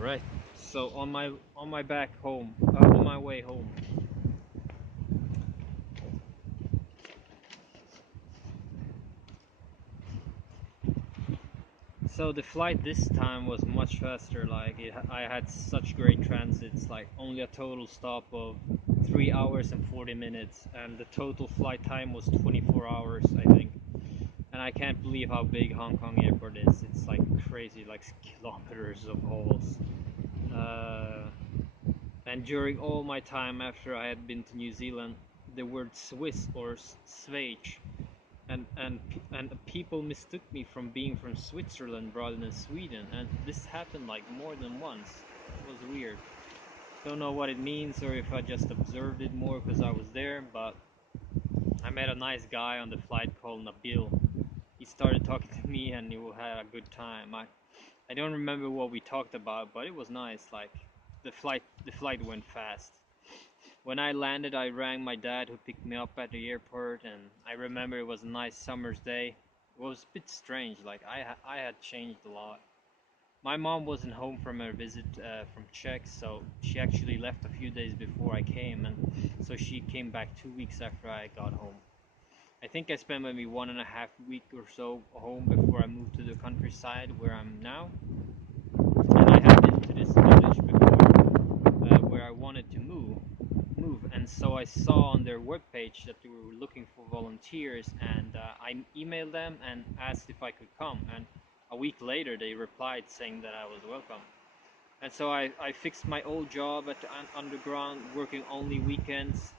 Right. So on my back home, on my way home. So the flight this time was much faster. I had such great transits. Like only a total stop of 3 hours and 40 minutes, and the total flight time was 24 hours, I think. And I can't believe how big Hong Kong airport is. It's like crazy, like kilometers of halls. Uh, And during all my time after I had been to New Zealand, the word Swiss or Schweiz and people mistook me from being from Switzerland rather than Sweden, and this happened like more than once. It was weird. Don't know what it means or if I just observed it more because I was there, but I met a nice guy on the flight called Nabil. He started talking to me and we had a good time. I don't remember what we talked about, but it was nice. Like the flight went fast. When I landed, I rang my dad who picked me up at the airport, and I remember it was a nice summer's day. It was a bit strange, like I had changed a lot. My mom wasn't home from her visit from Czech, so she actually left a few days before I came, and so she came back 2 weeks after I got home. I think I spent maybe 1.5 week or so home before I moved to the countryside where I'm now. And I had been to this village before where I wanted to move, and so I saw on their webpage that they were looking for volunteers, and I emailed them and asked if I could come, and a week later they replied saying that I was welcome. And so I fixed my old job at the underground, working only weekends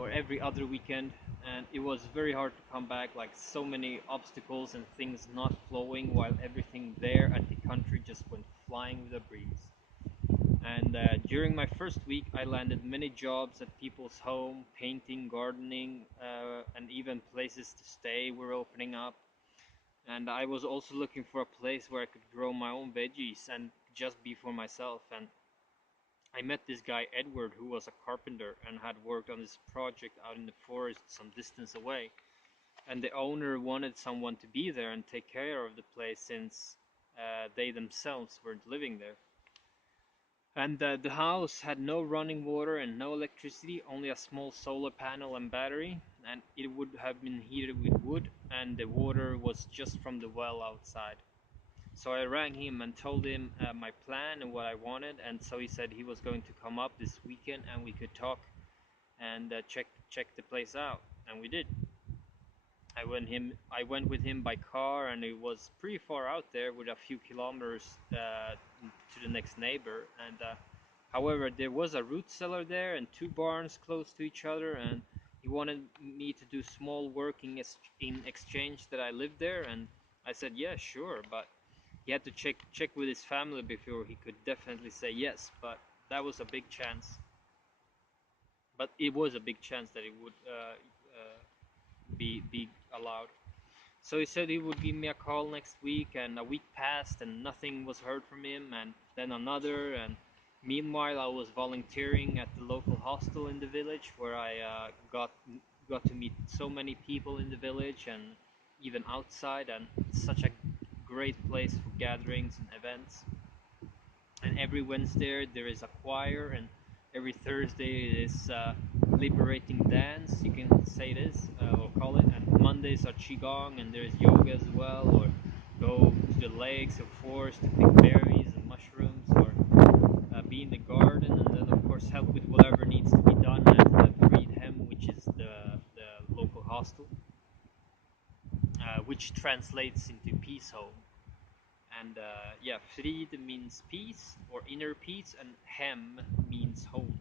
or every other weekend, and it was very hard to come back, like so many obstacles and things not flowing, while everything there at the country just went flying with a breeze. And during my first week, I landed many jobs at people's home, painting, gardening, and even places to stay were opening up. And I was also looking for a place where I could grow my own veggies and just be for myself. And I met this guy, Edward, who was a carpenter and had worked on this project out in the forest some distance away. And the owner wanted someone to be there and take care of the place since they themselves weren't living there. And the house had no running water and no electricity, only a small solar panel and battery, and it would have been heated with wood, and the water was just from the well outside. So I rang him and told him my plan and what I wanted, and so he said he was going to come up this weekend and we could talk and check the place out, and we did. I went with him by car, and it was pretty far out there, with a few kilometers to the next neighbor. And however, there was a root cellar there and two barns close to each other, and he wanted me to do small work in exchange that I lived there, and I said yeah, sure, but he had to check with his family before he could definitely say yes. But that was a big chance. But it was a big chance that it would be allowed. So he said he would give me a call next week, and a week passed and nothing was heard from him, and then another. And meanwhile, I was volunteering at the local hostel in the village, where I got to meet so many people in the village and even outside, and it's such a great place for gatherings and events. And every Wednesday there is a choir, and every Thursday it is liberating dance, you can say this or call it. And Mondays are qigong, and there is yoga as well, or go to the lakes or forest to pick berries and mushrooms, or be in the garden, and then of course help with whatever needs to be done at Friedhem, which is the local hostel, which translates into peace home. And yeah, Fried means peace or inner peace, and Hem means home.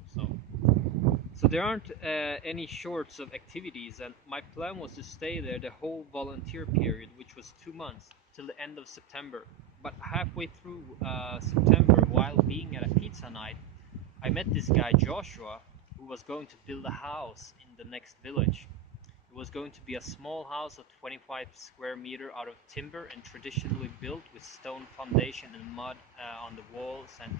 So there aren't any shorts of activities, and my plan was to stay there the whole volunteer period, which was 2 months, till the end of September. But halfway through September, while being at a pizza night, I met this guy Joshua, who was going to build a house in the next village. It was going to be a small house of 25 square meter out of timber and traditionally built with stone foundation and mud on the walls, and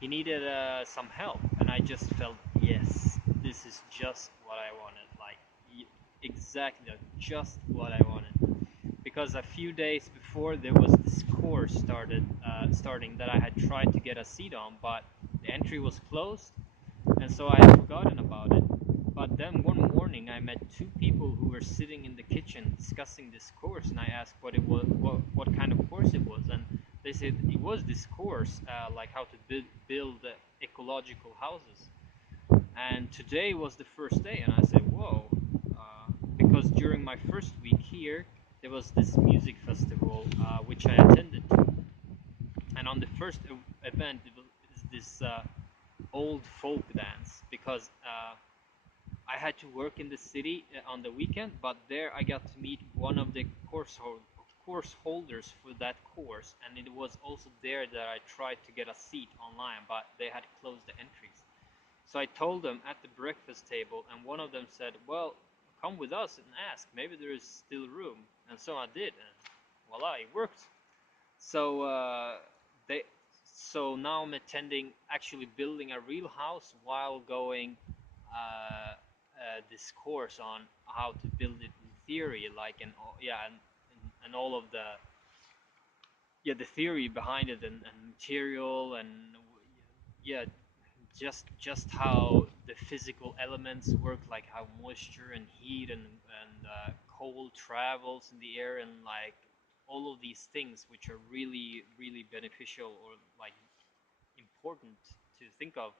he needed some help, and I just felt, yes, this is just what I wanted, like exactly just what I wanted, because a few days before there was this course starting that I had tried to get a seat on, but the entry was closed, and so I had forgotten about it. But then one morning I met two people who were sitting in the kitchen discussing this course, and I asked what it was, what kind of course it was, and they said it was this course, like how to build ecological houses. And today was the first day, and I said, whoa, because during my first week here, there was this music festival which I attended to, and on the first event, it was this old folk dance because I had to work in the city on the weekend, but there I got to meet one of the course holders for that course, and it was also there that I tried to get a seat online, but they had closed the entries. So I told them at the breakfast table, and one of them said, "Well, come with us and ask. Maybe there is still room." And so I did, and voila, it worked. So they, so now I'm attending, actually building a real house while going this course on how to build it in theory, like yeah, and all of the the theory behind it, and material, and yeah, just how the physical elements work, like how moisture and heat and cold travels in the air, and like all of these things which are really beneficial, or like important to think of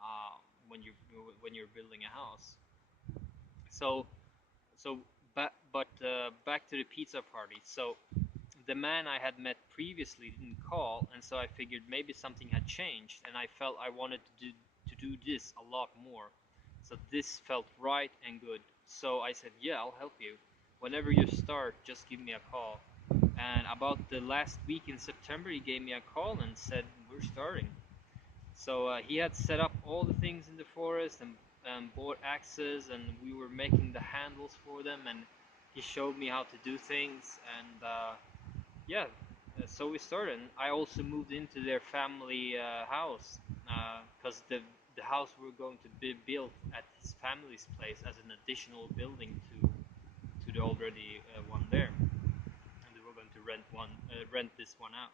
uh, when you're building a house. So so back to the pizza party. So the man I had met previously didn't call, and so I figured maybe something had changed, and I felt I wanted to do this a lot more. So this felt right and good. So I said, "Yeah, I'll help you. Whenever you start, just give me a call." And about the last week in September, he gave me a call and said, "We're starting." So he had set up all the things in the forest, and bought axes, and we were making the handles for them, and he showed me how to do things, and yeah, so we started. And I also moved into their family house, because the house we were going to be built at his family's place as an additional building to the already one there, and we were going to rent this one out.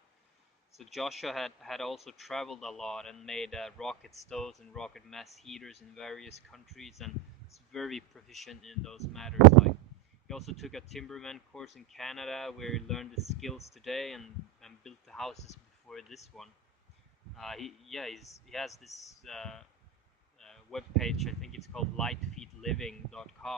So Joshua had also traveled a lot and made rocket stoves and rocket mass heaters in various countries, and is very proficient in those matters. Like, he also took a timberman course in Canada where he learned the skills today, and built the houses before this one. He has this web page. I think it's called lightfeetliving.com,